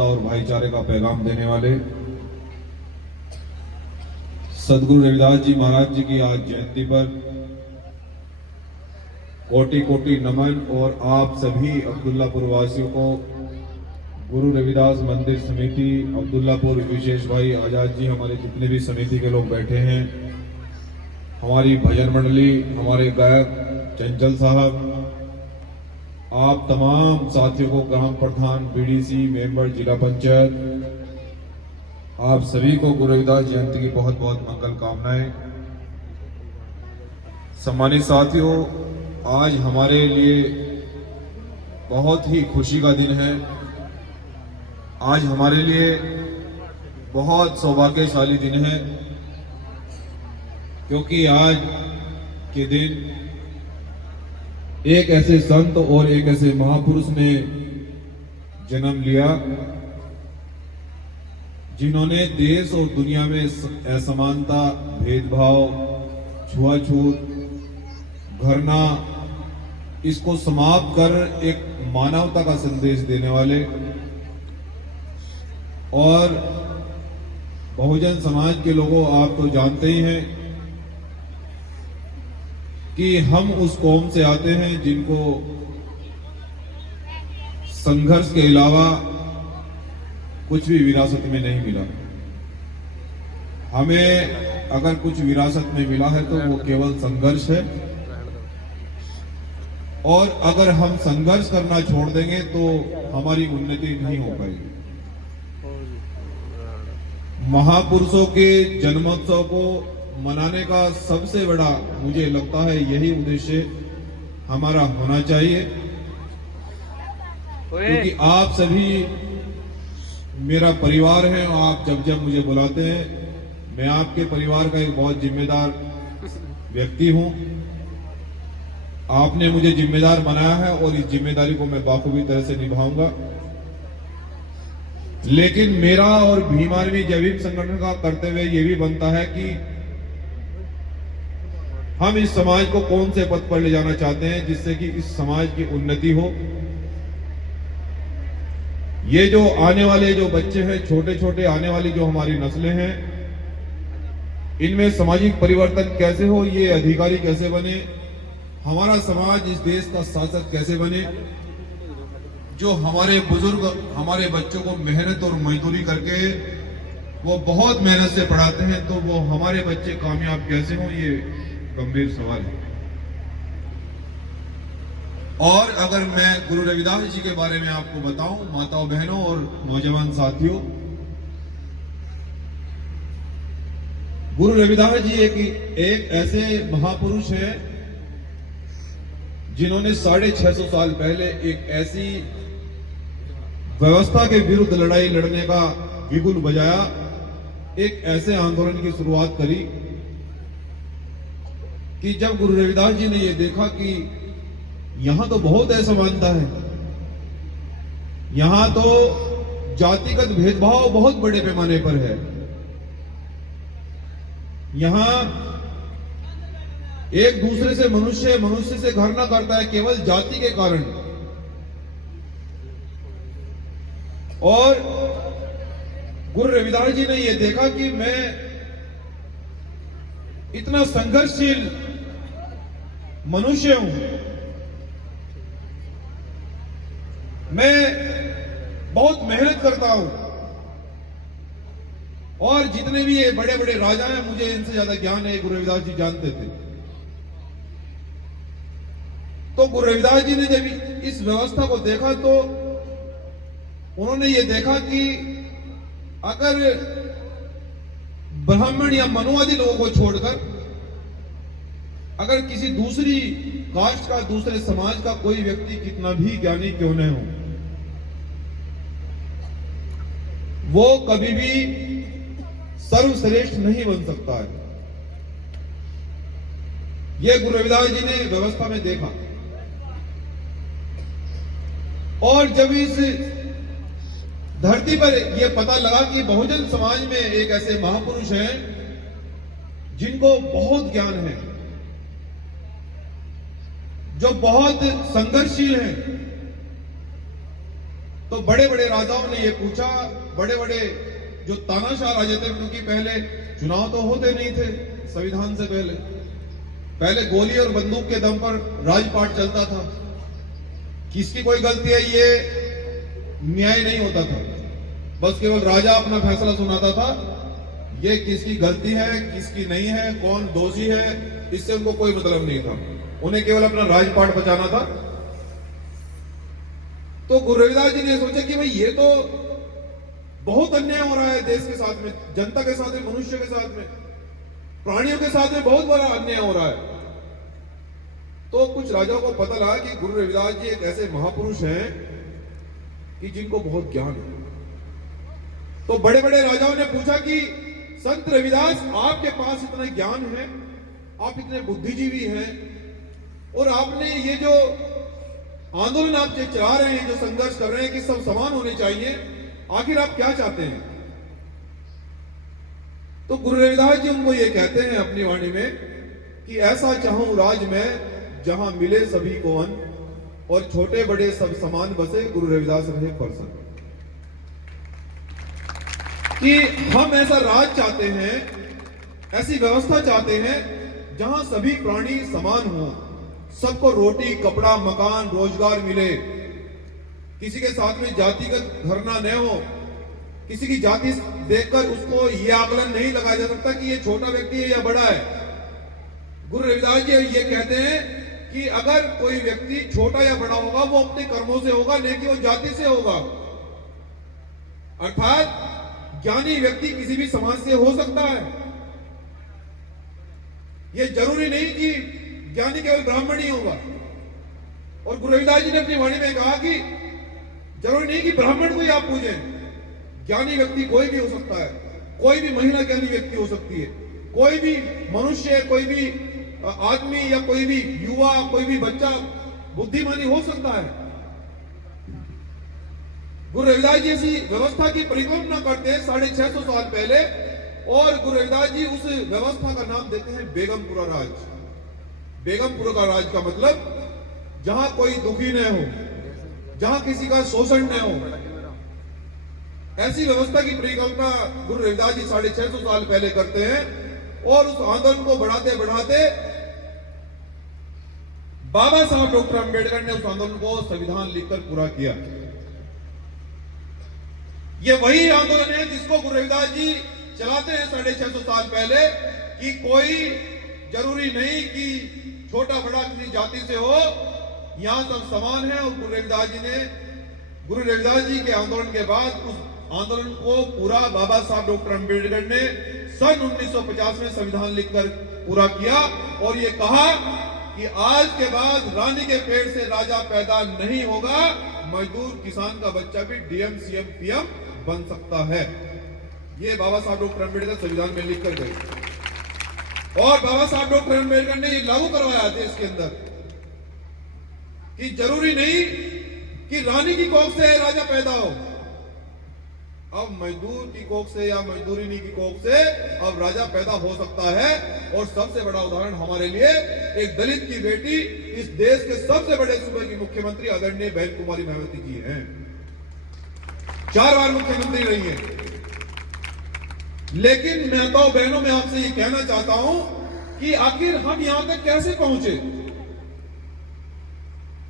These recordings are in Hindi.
और भाईचारे का पैगाम देने वाले सदगुरु रविदास जी महाराज जी की आज जयंती पर कोटि कोटि नमन। और आप सभी अब्दुल्लापुर वासियों को गुरु रविदास मंदिर समिति अब्दुल्लापुर, विशेष भाई आजाद जी, हमारे जितने भी समिति के लोग बैठे हैं, हमारी भजन मंडली, हमारे गायक चंचल साहब, आप तमाम साथियों को, ग्राम प्रधान, बीडीसी मेंबर, जिला पंचायत, आप सभी को गुरु रविदास जयंती की बहुत बहुत मंगल कामनाएं। सम्मानित साथियों, आज हमारे लिए बहुत ही खुशी का दिन है। आज हमारे लिए बहुत सौभाग्यशाली दिन है, क्योंकि आज के दिन एक ऐसे संत और एक ऐसे महापुरुष ने जन्म लिया जिन्होंने देश और दुनिया में असमानता, भेदभाव, छुआछूत, घृणा, इसको समाप्त कर एक मानवता का संदेश देने वाले और बहुजन समाज के लोगों, आप तो जानते ही हैं कि हम उस कौम से आते हैं जिनको संघर्ष के अलावा कुछ भी विरासत में नहीं मिला। हमें अगर कुछ विरासत में मिला है तो वो केवल संघर्ष है, और अगर हम संघर्ष करना छोड़ देंगे तो हमारी उन्नति नहीं हो पाएगी। महापुरुषों के जन्मोत्सव को मनाने का सबसे बड़ा, मुझे लगता है, यही उद्देश्य हमारा होना चाहिए, क्योंकि आप सभी मेरा परिवार है। और आप जब जब मुझे बुलाते हैं, मैं आपके परिवार का एक बहुत जिम्मेदार व्यक्ति हूं। आपने मुझे जिम्मेदार बनाया है और इस जिम्मेदारी को मैं बाखूबी तरह से निभाऊंगा। लेकिन मेरा और भीम आर्मी जैविक संगठन का कर्तव्य यह भी बनता है कि हम इस समाज को कौन से पथ पर ले जाना चाहते हैं जिससे कि इस समाज की उन्नति हो। ये जो आने वाले जो बच्चे हैं, छोटे छोटे आने वाली जो हमारी नस्लें हैं, इनमें सामाजिक परिवर्तन कैसे हो, ये अधिकारी कैसे बने, हमारा समाज इस देश का शासक कैसे बने। जो हमारे बुजुर्ग हमारे बच्चों को मेहनत और मजदूरी करके वो बहुत मेहनत से पढ़ाते हैं, तो वो हमारे बच्चे कामयाब कैसे हों, ये गंभीर सवाल है। और अगर मैं गुरु रविदास जी के बारे में आपको बताऊं, माताओं, बहनों और नौजवान साथियों, गुरु रविदास जी एक ऐसे महापुरुष हैं जिन्होंने 650 साल पहले एक ऐसी व्यवस्था के विरुद्ध लड़ाई लड़ने का बिगुल बजाया, एक ऐसे आंदोलन की शुरुआत करी कि जब गुरु रविदास जी ने यह देखा कि यहां तो बहुत असमानता है, यहां तो जातिगत भेदभाव बहुत बड़े पैमाने पर है, यहां एक दूसरे से मनुष्य से घृणा करता है केवल जाति के कारण। और गुरु रविदास जी ने यह देखा कि मैं इतना संघर्षशील मनुष्य हूं, मैं बहुत मेहनत करता हूं, और जितने भी ये बड़े बड़े राजा हैं, मुझे इनसे ज्यादा ज्ञान है, गुरु रविदास जी जानते थे। तो गुरु रविदास जी ने जब इस व्यवस्था को देखा तो उन्होंने ये देखा कि अगर ब्राह्मण या मनुवादी लोगों को छोड़कर अगर किसी दूसरी कास्ट का, दूसरे समाज का कोई व्यक्ति कितना भी ज्ञानी क्यों न हो, वो कभी भी सर्वश्रेष्ठ नहीं बन सकता है। यह गुरु रविदास जी ने व्यवस्था में देखा। और जब इस धरती पर यह पता लगा कि बहुजन समाज में एक ऐसे महापुरुष हैं जिनको बहुत ज्ञान है, जो बहुत संघर्षशील हैं, तो बड़े बड़े राजाओं ने ये पूछा, बड़े बड़े जो तानाशाह राजा थे, क्योंकि पहले चुनाव तो होते नहीं थे संविधान से पहले गोली और बंदूक के दम पर राजपाट चलता था। किसकी कोई गलती है ये न्याय नहीं होता था, बस केवल राजा अपना फैसला सुनाता था। ये किसकी गलती है किसकी नहीं है, कौन दोषी है, इससे उनको कोई मतलब नहीं था। उन्हें केवल अपना राजपाट बचाना था। तो गुरु रविदास जी ने सोचा कि भाई ये तो बहुत अन्याय हो रहा है देश के साथ में, जनता के साथ में, मनुष्य के साथ में, प्राणियों के साथ में बहुत बड़ा अन्याय हो रहा है। तो कुछ राजाओं को पता लगा कि गुरु रविदास जी एक ऐसे महापुरुष हैं कि जिनको बहुत ज्ञान है। तो बड़े बड़े राजाओं ने पूछा कि संत रविदास, आपके पास इतना ज्ञान है, आप इतने बुद्धिजीवी हैं, और आपने ये जो आंदोलन आप जो चला रहे हैं, जो संघर्ष कर रहे हैं कि सब समान होने चाहिए, आखिर आप क्या चाहते हैं? तो गुरु रविदास जी उनको ये कहते हैं अपनी वाणी में कि ऐसा चाहूं राज में जहां मिले सभी को अन्न, और छोटे बड़े सब समान बसे, गुरु रविदास रहे प्रसन्न। कि हम ऐसा राज चाहते हैं, ऐसी व्यवस्था चाहते हैं जहां सभी प्राणी समान हो, सबको रोटी कपड़ा मकान रोजगार मिले, किसी के साथ में जातिगत धरना न हो, किसी की जाति देखकर उसको ये आकलन नहीं लगाया जा सकता कि ये छोटा व्यक्ति है या बड़ा है। गुरु रविदास जी ये कहते हैं कि अगर कोई व्यक्ति छोटा या बड़ा होगा वो अपने कर्मों से होगा, नहीं कि वो जाति से होगा। अर्थात ज्ञानी व्यक्ति किसी भी समाज से हो सकता है। ये जरूरी नहीं कि ज्ञानी केवल ब्राह्मण ही होगा। और गुरु रविदास जी ने अपनी वाणी में कहा कि जरूरी नहीं कि ब्राह्मण को ही आप पूजें, ज्ञानी व्यक्ति कोई भी हो सकता है, कोई भी महिला ज्ञानी व्यक्ति हो सकती है, कोई भी मनुष्य, कोई भी आदमी या कोई भी युवा, कोई भी बच्चा बुद्धिमानी हो सकता है। गुरु रविदास जी ऐसी व्यवस्था की परिकल्पना करते हैं 650 साल पहले, और गुरु रविदास जी उस व्यवस्था का नाम देते हैं बेगमपुरा राज। बेगमपुरा का राज का मतलब जहां कोई दुखी न हो, जहां किसी का शोषण न हो, ऐसी व्यवस्था की परिकल्पना गुरु रविदास जी 650 साल पहले करते हैं। और उस आंदोलन को बढ़ाते बढ़ाते बाबा साहब डॉक्टर अंबेडकर ने उस आंदोलन को संविधान लिखकर पूरा किया। ये वही आंदोलन है जिसको गुरु रविदास जी चलाते हैं 650 साल पहले, कि कोई जरूरी नहीं कि छोटा बड़ा किसी जाति से हो, यहां सब समान है। और गुरु रविदास जी के आंदोलन के बाद उस आंदोलन को पूरा बाबा साहब डॉक्टर अंबेडकर ने सन 1950 में संविधान लिखकर पूरा किया, और ये कहा कि आज के बाद रानी के पेड़ से राजा पैदा नहीं होगा, मजदूर किसान का बच्चा भी डीएम सीएम पीएम बन सकता है। ये बाबा साहब डॉक्टर अंबेडकर संविधान में लिखकर गए, और बाबा साहब डॉक्टर अंबेडकर ने ये लागू करवाया देश के अंदर कि जरूरी नहीं कि रानी की कोख से राजा पैदा हो, अब मजदूर की कोख से या मजदूरिनी की कोख से अब राजा पैदा हो सकता है। और सबसे बड़ा उदाहरण हमारे लिए एक दलित की बेटी, इस देश के सबसे बड़े सूबे की मुख्यमंत्री आदरणीय बहन कुमारी मायावती जी हैं, 4 बार मुख्यमंत्री रही हैं। लेकिन मैं तो बहनों में आपसे ये कहना चाहता हूं कि आखिर हम यहां तक कैसे पहुंचे?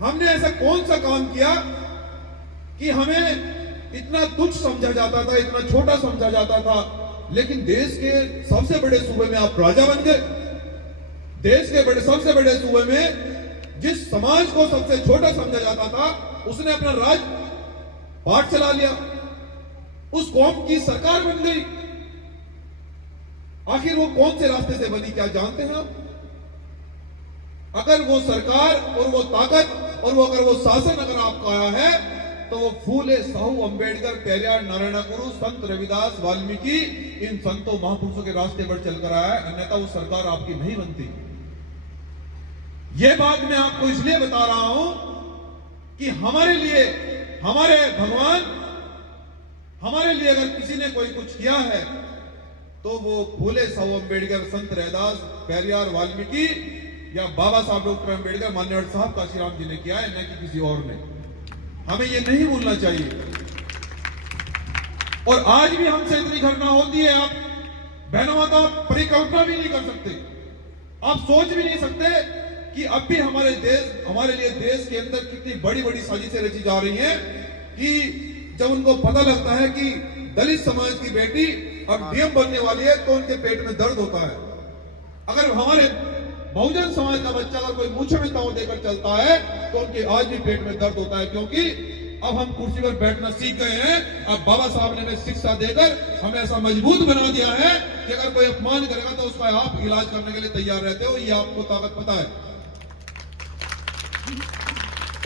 हमने ऐसा कौन सा काम किया कि हमें इतना तुच्छ समझा जाता था, इतना छोटा समझा जाता था, लेकिन देश के सबसे बड़े सूबे में आप राजा बन गए। देश के सबसे बड़े सूबे में जिस समाज को सबसे छोटा समझा जाता था, उसने अपना राज पाठ चला लिया, उस कौम की सरकार बन गई। आखिर वो कौन से रास्ते से बनी, क्या जानते हैं आप? अगर वो सरकार और वो ताकत और वो अगर वो शासन अगर आपका आया है, तो वो फूले साहू अंबेडकर, पेरियार, नारायण गुरु, संत रविदास, वाल्मीकि, इन संतों महापुरुषों के रास्ते पर चलकर आया है, अन्यथा वो सरकार आपकी नहीं बनती। ये बात मैं आपको इसलिए बता रहा हूं कि हमारे लिए, हमारे भगवान, हमारे लिए अगर किसी ने कोई कुछ किया है तो वो फूले साहू अंबेडकर, संत रविदास, पेरियार, वाल्मीकि या बाबा साहब डॉक्टर अंबेडकर, मान्यवर साहब काशीराम जी ने किया है, न कि किसी और ने। हमें ये नहीं भूलना चाहिए। और आज भी हमसे इतनी घटना होती है, आप बहनों तो आप परिकल्पना भी नहीं कर सकते, आप सोच भी नहीं सकते कि अब भी हमारे लिए देश के अंदर कितनी बड़ी बड़ी साजिशें रची जा रही हैं कि जब उनको पता लगता है कि दलित समाज की बेटी अब डीएम बनने वाली है तो उनके पेट में दर्द होता है। अगर हमारे बहुजन समाज का बच्चा अगर कोई मूछे में ताव देकर चलता है तो उनके आज भी पेट में दर्द होता है, क्योंकि अब हम कुर्सी पर बैठना सीख गए हैं। अब बाबा साहब ने हमें शिक्षा देकर हमें ऐसा मजबूत बना दिया है कि अगर कोई अपमान करेगा तो उसका आप इलाज करने के लिए तैयार रहते हो, ये आपको ताकत पता है।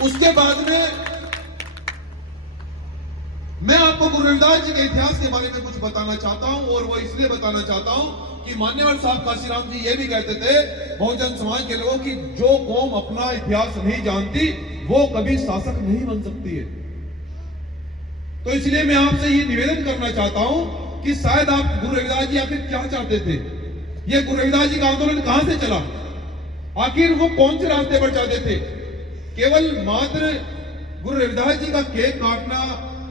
उसके बाद में मैं आपको गुरु रविदास जी के इतिहास के बारे में कुछ बताना चाहता हूं, और वो इसलिए बताना चाहता हूं कि मान्यवर साहब काशीराम जी ये भी कहते थे बहुजन समाज के लोगों की जो कौम अपना इतिहास नहीं जानती वो कभी शासक नहीं बन सकती है। तो इसलिए मैं आपसे ये निवेदन करना चाहता हूं कि शायद आप गुरु रविदास जी आखिर क्या चाहते थे, ये गुरु रविदास जी का आंदोलन कहां से चला, आखिर वो कौन से रास्ते पर चाहते थे। केवल मात्र गुरु रविदास जी का केक काटना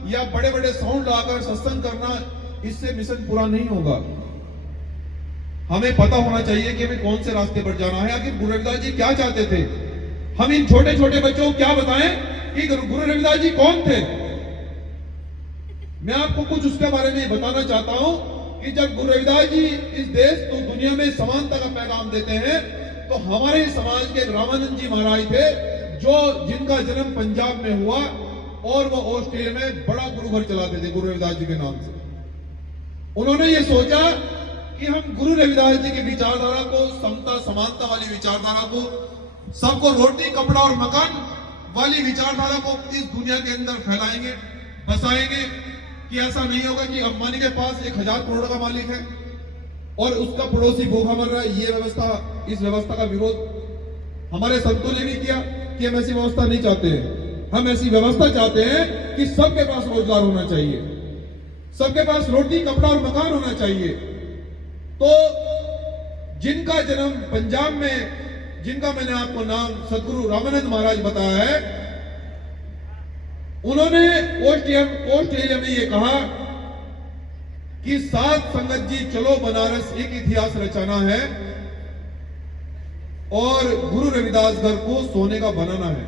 या बड़े बड़े साउंड लाकर सत्संग करना, इससे मिशन पूरा नहीं होगा। हमें पता होना चाहिए कि हमें कौन से रास्ते पर जाना है, आखिर गुरु रविदास जी क्या चाहते थे। हम इन छोटे छोटे बच्चों को क्या बताएं कि गुरु रविदास जी कौन थे। मैं आपको कुछ उसके बारे में बताना चाहता हूं कि जब गुरु रविदास जी इस देश तो दुनिया में समानता का पैगाम देते हैं, तो हमारे समाज के रामानंद जी महाराज थे जिनका जन्म पंजाब में हुआ और वो ऑस्ट्रेलिया में बड़ा गुरु घर चलाते थे गुरु रविदास जी के नाम से। उन्होंने ये सोचा कि हम गुरु रविदास जी की विचारधारा को, समता समानता वाली विचारधारा को, सबको रोटी कपड़ा और मकान वाली विचारधारा को इस दुनिया के अंदर फैलाएंगे, बसाएंगे। कि ऐसा नहीं होगा कि अंबानी के पास 1000 करोड़ का मालिक है और उसका पड़ोसी भूखा मर रहा है। इस व्यवस्था का विरोध हमारे संतों ने भी किया कि हम ऐसी व्यवस्था नहीं चाहते हैं। हम ऐसी व्यवस्था चाहते हैं कि सबके पास रोजगार होना चाहिए, सबके पास रोटी कपड़ा और मकान होना चाहिए। तो जिनका जन्म पंजाब में, जिनका मैंने आपको नाम सदगुरु रामानंद महाराज बताया है, उन्होंने ऑस्ट्रेलिया में ये कहा कि साथ संगत जी चलो बनारस एक इतिहास रचाना है और गुरु रविदास घर को सोने का बनाना है।